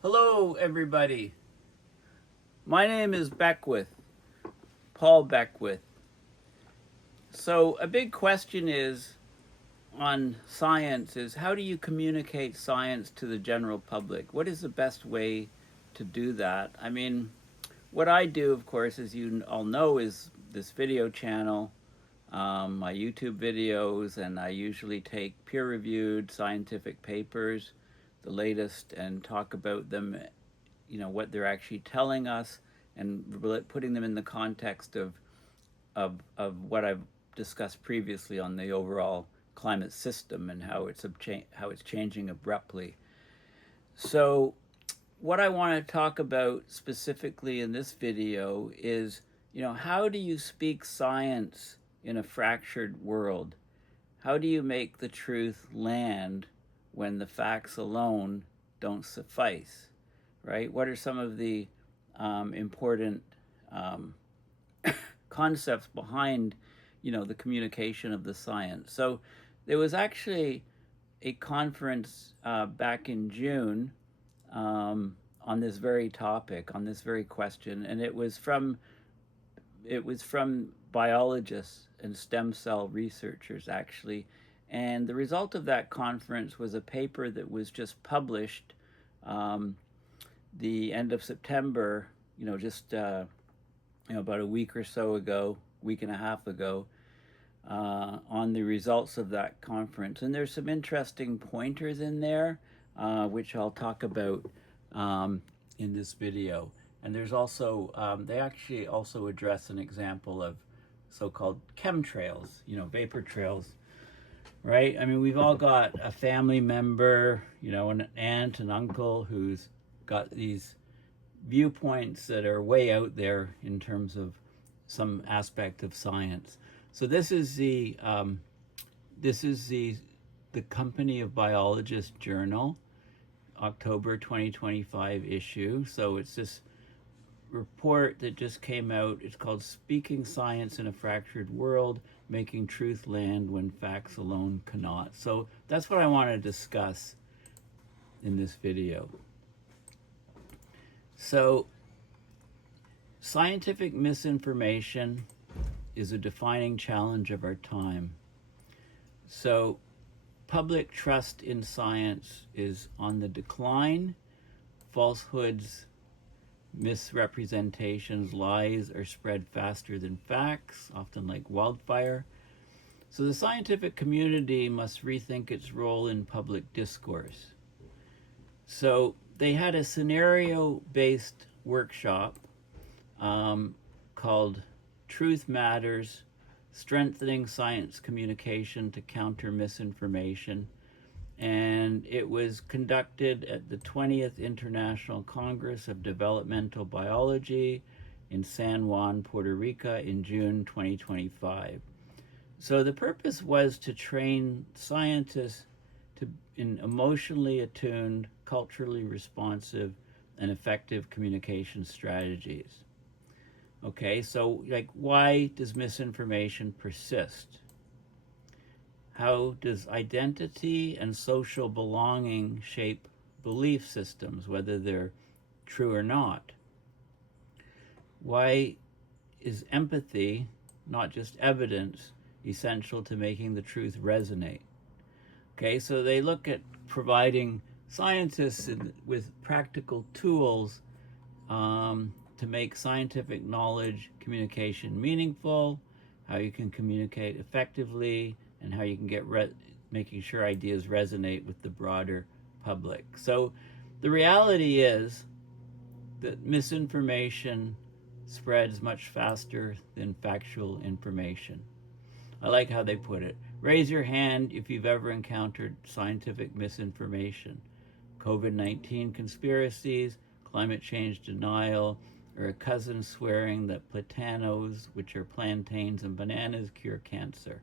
Hello, everybody. My name is Beckwith, Paul Beckwith. So, a big question is on science is how do you communicate science to the general public? What is the best way to do that? I mean, what I do, of course, as you all know, is this video channel, my YouTube videos, and I usually take peer reviewed scientific papers, the latest, and talk about them, what they're actually telling us, and putting them in the context of what I've discussed previously on the overall climate system and how it's changing abruptly. So, what I want to talk about specifically in this video is, how do you speak science in a fractured world? How do you make the truth land when the facts alone don't suffice? Right? What are some of the important um, concepts behind, the communication of the science? So there was actually a conference back in June on this very topic, on this very question, and it was from biologists and stem cell researchers actually, and the result of that conference was a paper that was just published um, the end of September. Just about a week or so ago, week and a half ago, on the results of that conference. And there's some interesting pointers in there, which I'll talk about in this video. And there's also, they actually also address an example of so-called chemtrails, vapor trails, right? I mean, we've all got a family member, an aunt, an uncle who's got these viewpoints that are way out there in terms of some aspect of science. So this is the Company of Biologists Journal, October 2025 issue. So it's this report that just came out. It's called Speaking Science in a Fractured World, Making Truth Land When Facts Alone Cannot. So that's what I want to discuss in this video. So scientific misinformation is a defining challenge of our time. So public trust in science is on the decline. Falsehoods, misrepresentations, lies are spread faster than facts, often like wildfire. So the scientific community must rethink its role in public discourse. So they had a scenario-based workshop called Truth Matters, Strengthening Science Communication to Counter Misinformation. And it was conducted at the 20th International Congress of Developmental Biology in San Juan, Puerto Rico in June 2025. So the purpose was to train scientists in emotionally attuned, culturally responsive, and effective communication strategies. Okay, so why does misinformation persist? How does identity and social belonging shape belief systems, whether they're true or not? Why is empathy, not just evidence, essential to making the truth resonate? Okay, so they look at providing scientists with practical tools to make scientific knowledge communication meaningful, how you can communicate effectively, and how you can get making sure ideas resonate with the broader public. So the reality is that misinformation spreads much faster than factual information. I like how they put it. Raise your hand if you've ever encountered scientific misinformation. COVID-19 conspiracies, climate change denial, or a cousin swearing that platanos, which are plantains and bananas, cure cancer.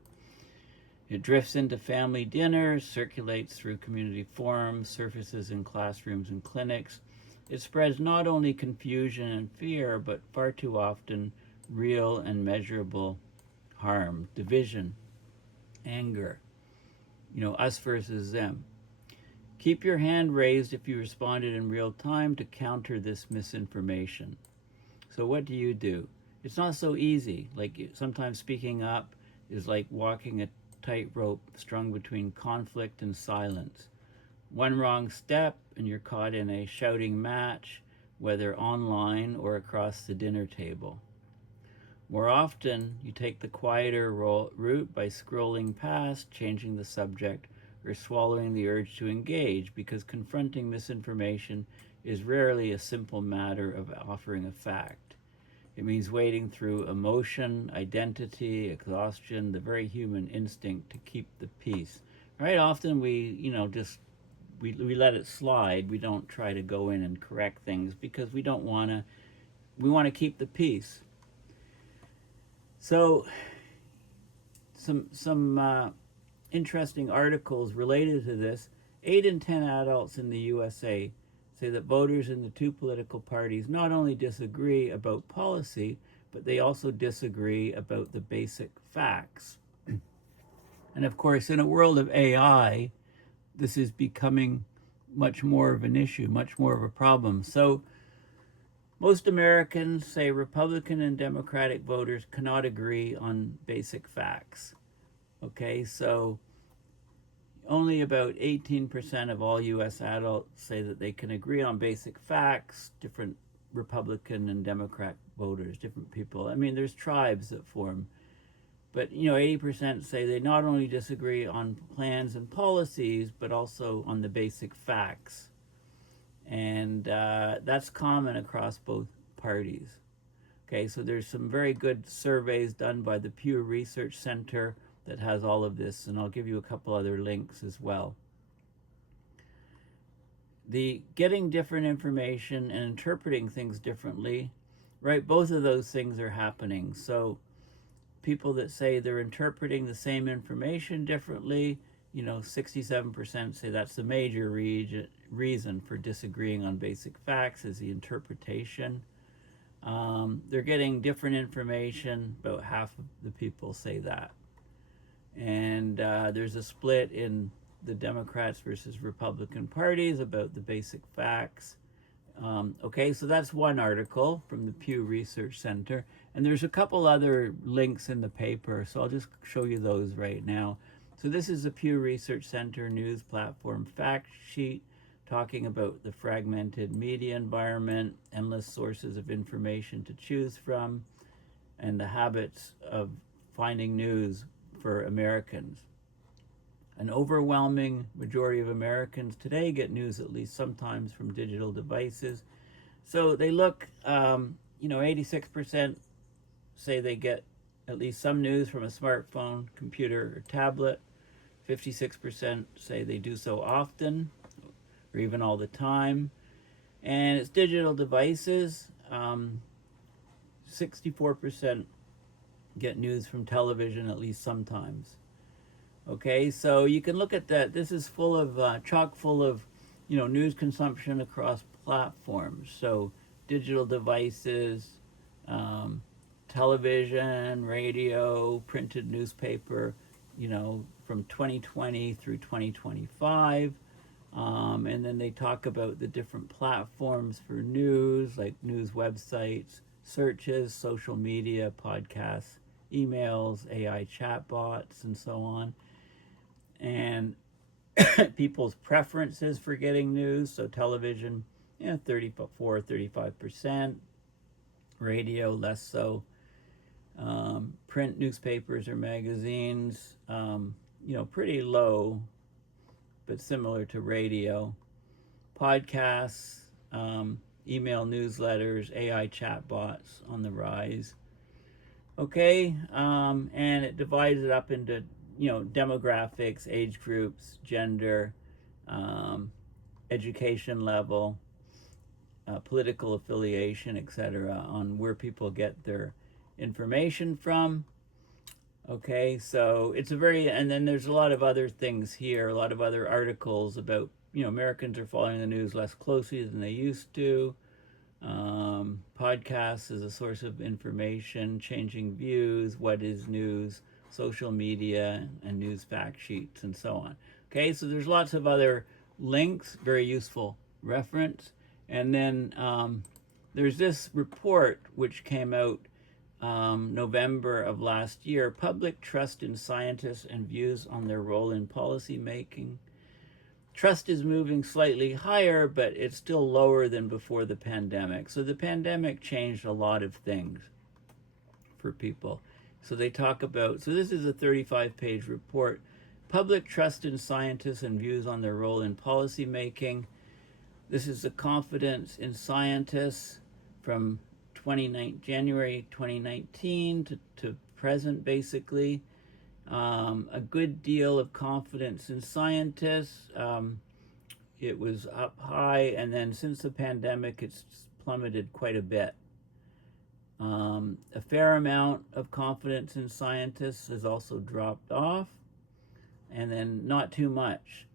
It drifts into family dinners, circulates through community forums, surfaces in classrooms and clinics. It spreads not only confusion and fear, but far too often real and measurable harm, division, anger, us versus them. Keep your hand raised if you responded in real time to counter this misinformation. So what do? It's not so easy. Like sometimes speaking up is like walking a tightrope strung between conflict and silence. One wrong step and you're caught in a shouting match, whether online or across the dinner table. More often, you take the quieter route by scrolling past, changing the subject, or swallowing the urge to engage, because confronting misinformation is rarely a simple matter of offering a fact. It means wading through emotion, identity, exhaustion, the very human instinct to keep the peace. Right? Often we let it slide. We don't try to go in and correct things because we want to keep the peace. So some interesting articles related to this. 8 in 10 adults in the USA say that voters in the two political parties not only disagree about policy, but they also disagree about the basic facts. And of course, in a world of AI, this is becoming much more of an issue, much more of a problem. So most Americans say Republican and Democratic voters cannot agree on basic facts. Okay, so only about 18% of all U.S. adults say that they can agree on basic facts. Different Republican and Democrat voters, different people. I mean, there's tribes that form. But, 80% say they not only disagree on plans and policies, but also on the basic facts. And that's common across both parties. Okay, so there's some very good surveys done by the Pew Research Center that has all of this, and I'll give you a couple other links as well. The getting different information and interpreting things differently, right? Both of those things are happening. So people that say they're interpreting the same information differently, 67% say that's the major reason for disagreeing on basic facts is the interpretation. They're getting different information. About half of the people say that. And there's a split in the Democrats versus Republican parties about the basic facts. Okay, so that's one article from the Pew Research Center. And there's a couple other links in the paper, so I'll just show you those right now. So this is the Pew Research Center news platform fact sheet talking about the fragmented media environment, endless sources of information to choose from, and the habits of finding news for Americans. An overwhelming majority of Americans today get news at least sometimes from digital devices. So they look, 86% say they get at least some news from a smartphone, computer, or tablet. 56% say they do so often or even all the time. And it's digital devices. 64% get news from television at least sometimes. Okay, so you can look at that. This is full of chock full of, news consumption across platforms. So digital devices, television, radio, printed newspaper, from 2020 through 2025. And then they talk about the different platforms for news, like news websites, searches, social media, podcasts, emails, AI chatbots, and so on. And people's preferences for getting news. So television, 35%. Radio, less so. Print newspapers or magazines, pretty low, but similar to radio. Podcasts, email newsletters, AI chatbots on the rise. Okay, and it divides it up into demographics, age groups, gender, education level, political affiliation, etc., on where people get their information from. Okay, so it's and then there's a lot of other things here, a lot of other articles about, Americans are following the news less closely than they used to. Podcasts as a source of information, changing views, what is news, social media, and news fact sheets, and so on. Okay, so there's lots of other links, very useful reference. And then there's this report which came out November of last year, Public Trust in Scientists and Views on Their Role in Policy Making. Trust is moving slightly higher, but it's still lower than before the pandemic. So the pandemic changed a lot of things for people. So they talk about, so this is a 35-page report, Public Trust in Scientists and Views on Their Role in Policy Making. This is the confidence in scientists from January 2019 to present, basically. A good deal of confidence in scientists. It was up high, and then since the pandemic, it's plummeted quite a bit. A fair amount of confidence in scientists has also dropped off, and then not too much.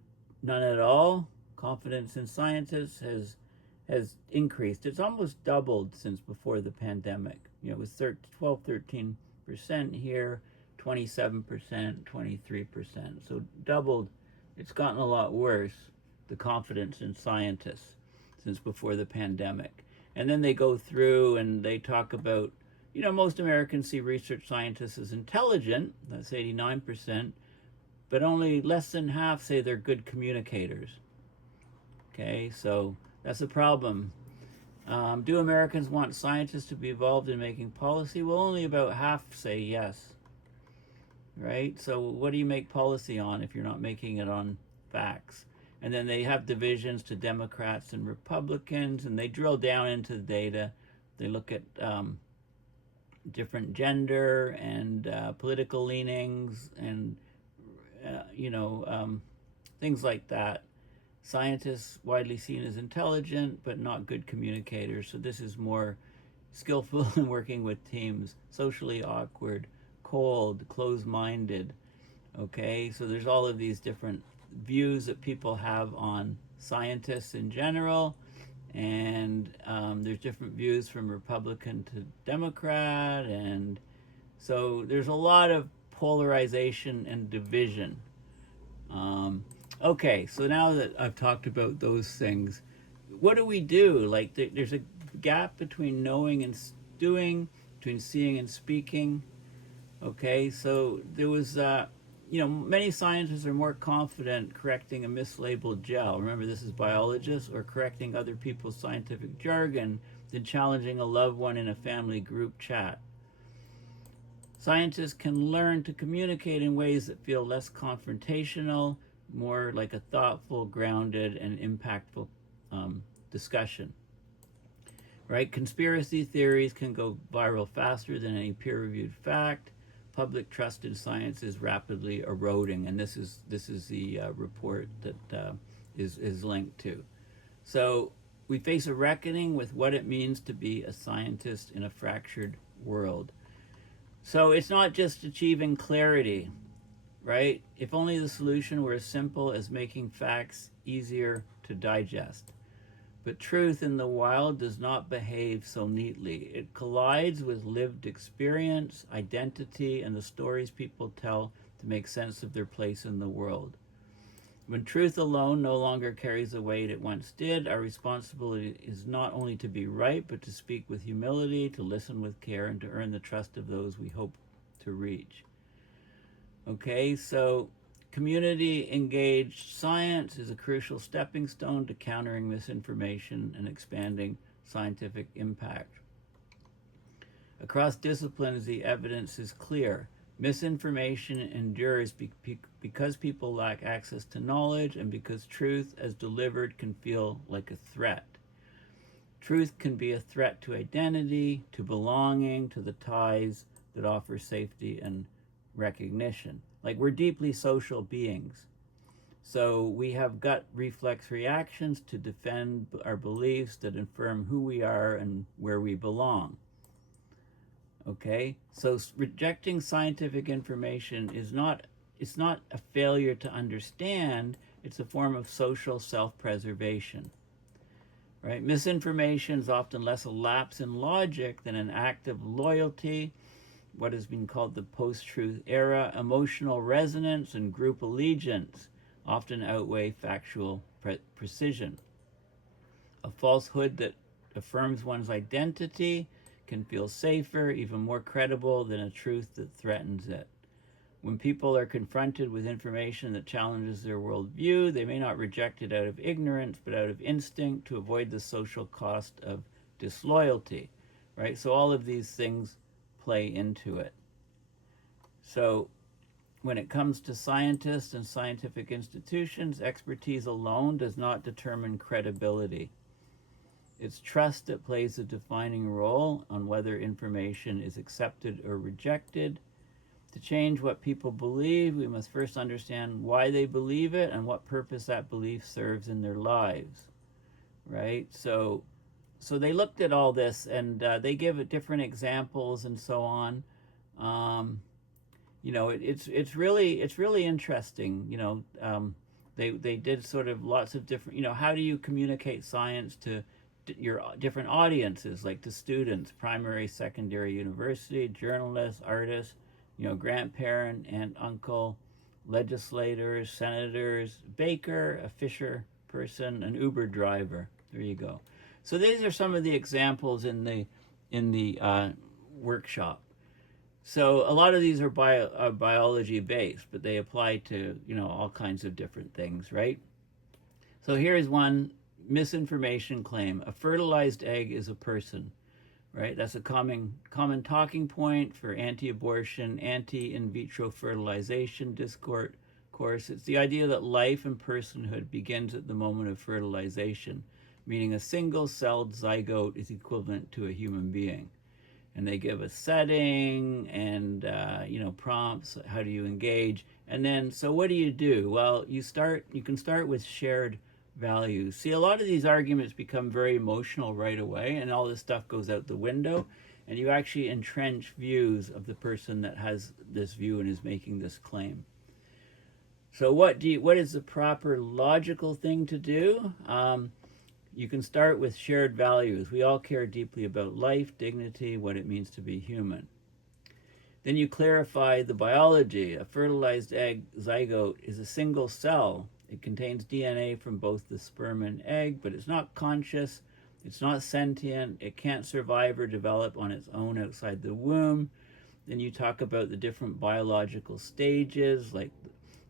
None at all. Confidence in scientists has increased. It's almost doubled since before the pandemic. It was 13% here, 27%, 23%. So doubled. It's gotten a lot worse, the confidence in scientists, since before the pandemic. And then they go through and they talk about, most Americans see research scientists as intelligent, that's 89%, but only less than half say they're good communicators. Okay, so that's a problem. Do Americans want scientists to be involved in making policy? Well, only about half say yes. Right? So what do you make policy on if you're not making it on facts? And then they have divisions to Democrats and Republicans, and they drill down into the data. They look at different gender and political leanings and, things like that. Scientists widely seen as intelligent, but not good communicators. So this is more skillful in working with teams, socially awkward, cold, closed-minded. Okay, so there's all of these different views that people have on scientists in general, and there's different views from Republican to Democrat, and so there's a lot of polarization and division. Okay, so now that I've talked about those things, what do we do? Like, there's a gap between knowing and doing, between seeing and speaking. Okay, so there was, many scientists are more confident correcting a mislabeled gel. Remember, this is biologists, or correcting other people's scientific jargon than challenging a loved one in a family group chat. Scientists can learn to communicate in ways that feel less confrontational, more like a thoughtful, grounded, and impactful discussion. Right? Conspiracy theories can go viral faster than any peer-reviewed fact. Public trust in science is rapidly eroding, and this is the report that is linked to. So we face a reckoning with what it means to be a scientist in a fractured world. So it's not just achieving clarity, right? If only the solution were as simple as making facts easier to digest. But truth in the wild does not behave so neatly. It collides with lived experience, identity, and the stories people tell to make sense of their place in the world. When truth alone no longer carries the weight it once did, our responsibility is not only to be right, but to speak with humility, to listen with care, and to earn the trust of those we hope to reach. Okay, so community-engaged science is a crucial stepping stone to countering misinformation and expanding scientific impact. Across disciplines, the evidence is clear. Misinformation endures because people lack access to knowledge, and because truth, as delivered, can feel like a threat. Truth can be a threat to identity, to belonging, to the ties that offer safety and recognition. Like, we're deeply social beings. So we have gut reflex reactions to defend our beliefs that affirm who we are and where we belong. Okay? So rejecting scientific information is not a failure to understand, it's a form of social self-preservation. Right? Misinformation is often less a lapse in logic than an act of loyalty, what has been called the post-truth era. Emotional resonance and group allegiance often outweigh factual precision. A falsehood that affirms one's identity can feel safer, even more credible than a truth that threatens it. When people are confronted with information that challenges their worldview, they may not reject it out of ignorance, but out of instinct to avoid the social cost of disloyalty, right? So all of these things play into it. So when it comes to scientists and scientific institutions, expertise alone does not determine credibility. It's trust that plays a defining role on whether information is accepted or rejected. To change what people believe, we must first understand why they believe it and what purpose that belief serves in their lives, right? So they looked at all this, and they give it different examples and so on. It's really interesting. They did sort of lots of different. How do you communicate science to your different audiences, like to students, primary, secondary, university, journalists, artists, grandparent, aunt, uncle, legislators, senators, baker, a fisher person, an Uber driver. There you go. So these are some of the examples in the workshop. So a lot of these are biology based, but they apply to all kinds of different things, right? So here is one misinformation claim: a fertilized egg is a person. Right, that's a common talking point for anti-abortion, anti-in vitro fertilization discourse. It's the idea that life and personhood begins at the moment of fertilization, meaning a single-celled zygote is equivalent to a human being. And they give a setting and prompts. How do you engage? And then, so what do you do? Well, you can start with shared values. See, a lot of these arguments become very emotional right away, and all this stuff goes out the window, and you actually entrench views of the person that has this view and is making this claim. So what is the proper logical thing to do? You can start with shared values. We all care deeply about life, dignity, what it means to be human. Then you clarify the biology. A fertilized egg zygote is a single cell. It contains DNA from both the sperm and egg, but it's not conscious, it's not sentient, it can't survive or develop on its own outside the womb. Then you talk about the different biological stages, like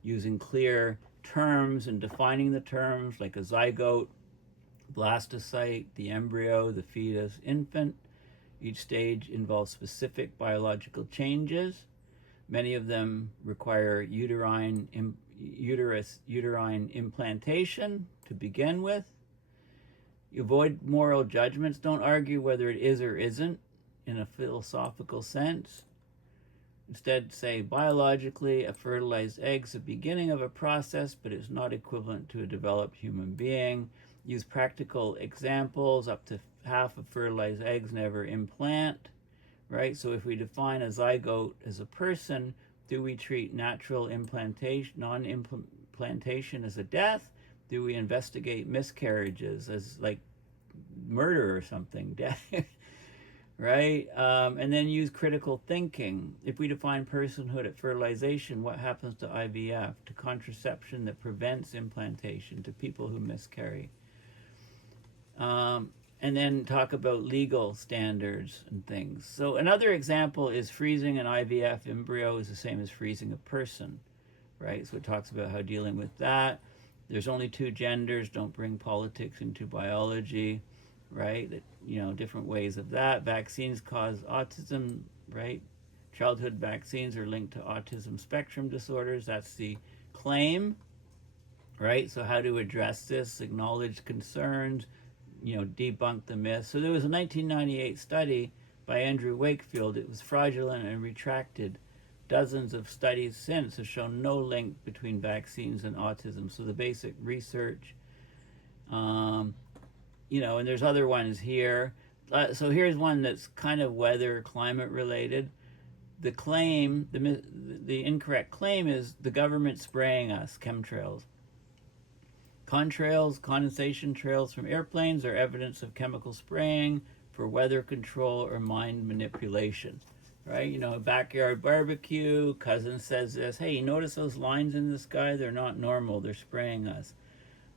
using clear terms and defining the terms, like a zygote, blastocyte, the embryo, the fetus, infant. Each stage involves specific biological changes. Many of them require uterine implantation to begin with. You avoid moral judgments. Don't argue whether it is or isn't in a philosophical sense. Instead, say biologically, a fertilized egg is the beginning of a process, but it's not equivalent to a developed human being. Use practical examples. Up to half of fertilized eggs never implant, right? So if we define a zygote as a person, do we treat natural implantation, non-implantation as a death? Do we investigate miscarriages as like murder or something? Right? And then use critical thinking. If we define personhood at fertilization, what happens to IVF, to contraception that prevents implantation, to people who miscarry? And then talk about legal standards and things. So another example is freezing an IVF embryo is the same as freezing a person, right? So it talks about how dealing with that. There's only two genders, don't bring politics into biology, right? Different ways of that. Vaccines cause autism, right? Childhood vaccines are linked to autism spectrum disorders. That's the claim, right? So how to address this, acknowledge concerns, debunk the myth. So there was a 1998 study by Andrew Wakefield. It was fraudulent and retracted. Dozens of studies since have shown no link between vaccines and autism. So the basic research, and there's other ones here. So here's one that's kind of weather, climate related. The claim, the incorrect claim is the government spraying us, chemtrails. Contrails, condensation trails from airplanes, are evidence of chemical spraying for weather control or mind manipulation, right? Backyard barbecue, cousin says this, hey, you notice those lines in the sky? They're not normal, they're spraying us.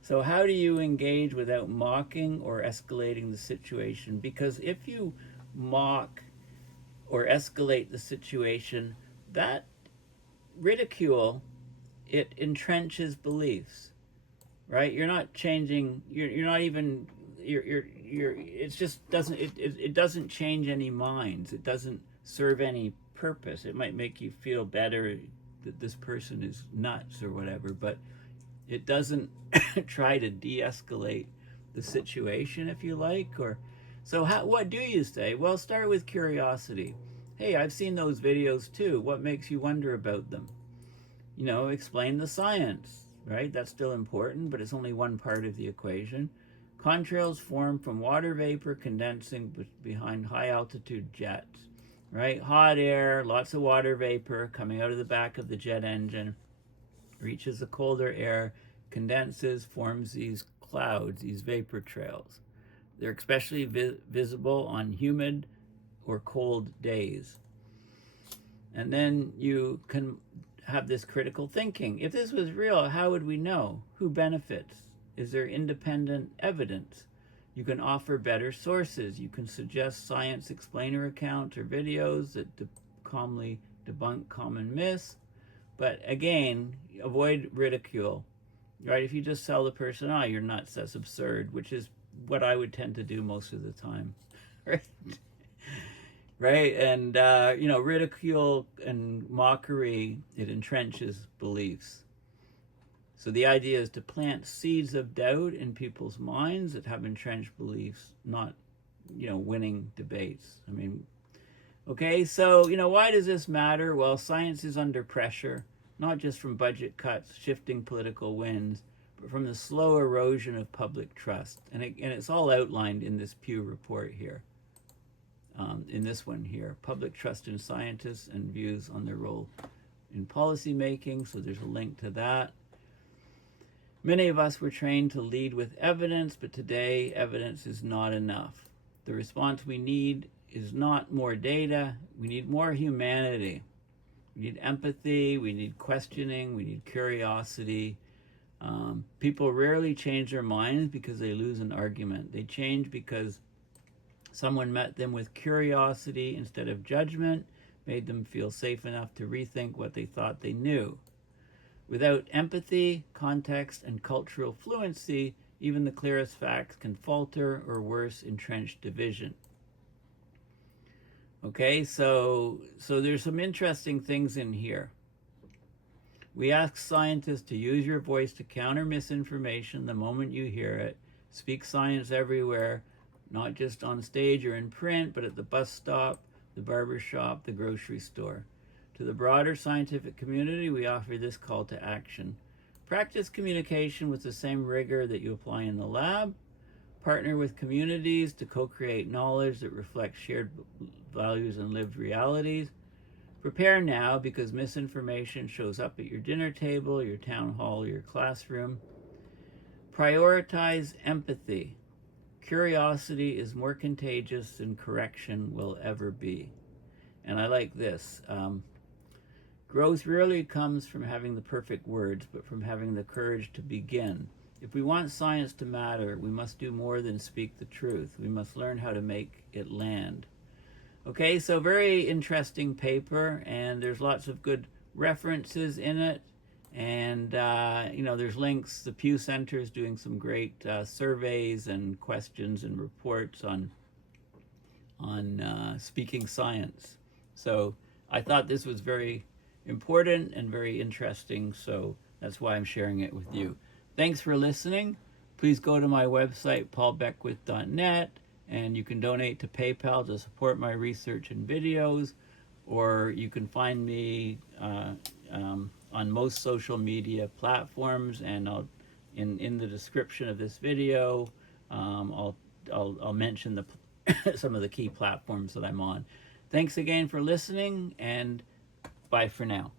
So how do you engage without mocking or escalating the situation? Because if you mock or escalate the situation, that ridicule, it entrenches beliefs, right? You're not changing, you're not even, it's just doesn't, it doesn't change any minds. It doesn't serve any purpose. It might make you feel better that this person is nuts or whatever, but it doesn't try to de-escalate the situation, if you like. Or so what do you say? Well, start with curiosity. Hey, I've seen those videos too. What makes you wonder about them? Explain the science, right? That's still important, but it's only one part of the equation. Contrails form from water vapor condensing behind high altitude jets, right? Hot air, lots of water vapor coming out of the back of the jet engine, reaches the colder air, condenses, forms these clouds, these vapor trails. They're especially visible on humid or cold days. And then you can have this critical thinking. If this was real, how would we know? Who benefits? Is there independent evidence? You can offer better sources. You can suggest science explainer accounts or videos that calmly debunk common myths. But again, avoid ridicule, right? If you just tell the person, oh, you're nuts, that's absurd, which is what I would tend to do most of the time, right? Right? And, ridicule and mockery, it entrenches beliefs. So the idea is to plant seeds of doubt in people's minds that have entrenched beliefs, not, winning debates. Okay, so, why does this matter? Well, science is under pressure, not just from budget cuts, shifting political winds, but from the slow erosion of public trust. And it's all outlined in this Pew report here. In this one here, public trust in scientists and views on their role in policy making. So there's a link to that. Many of us were trained to lead with evidence, but today evidence is not enough. The response we need is not more data. We need more humanity. We need empathy. We need questioning. We need curiosity. People rarely change their minds because they lose an argument. They change because someone met them with curiosity instead of judgment, made them feel safe enough to rethink what they thought they knew. Without empathy, context, and cultural fluency, even the clearest facts can falter or worse, entrench division. Okay, so there's some interesting things in here. We ask scientists to use your voice to counter misinformation the moment you hear it. Speak science everywhere, not just on stage or in print, but at the bus stop, the barber shop, the grocery store. To the broader scientific community, we offer this call to action. Practice communication with the same rigor that you apply in the lab. Partner with communities to co-create knowledge that reflects shared values and lived realities. Prepare now, because misinformation shows up at your dinner table, your town hall, your classroom. Prioritize empathy. Curiosity is more contagious than correction will ever be. And I like this. Growth rarely comes from having the perfect words, but from having the courage to begin. If we want science to matter, we must do more than speak the truth. We must learn how to make it land. Okay, so very interesting paper, and there's lots of good references in it. And, there's links. The Pew Center is doing some great surveys and questions and reports on speaking science. So I thought this was very important and very interesting, so that's why I'm sharing it with you. Thanks for listening. Please go to my website, paulbeckwith.net, and you can donate to PayPal to support my research and videos, or you can find me on most social media platforms, and in the description of this video, I'll mention some of the key platforms that I'm on. Thanks again for listening, and bye for now.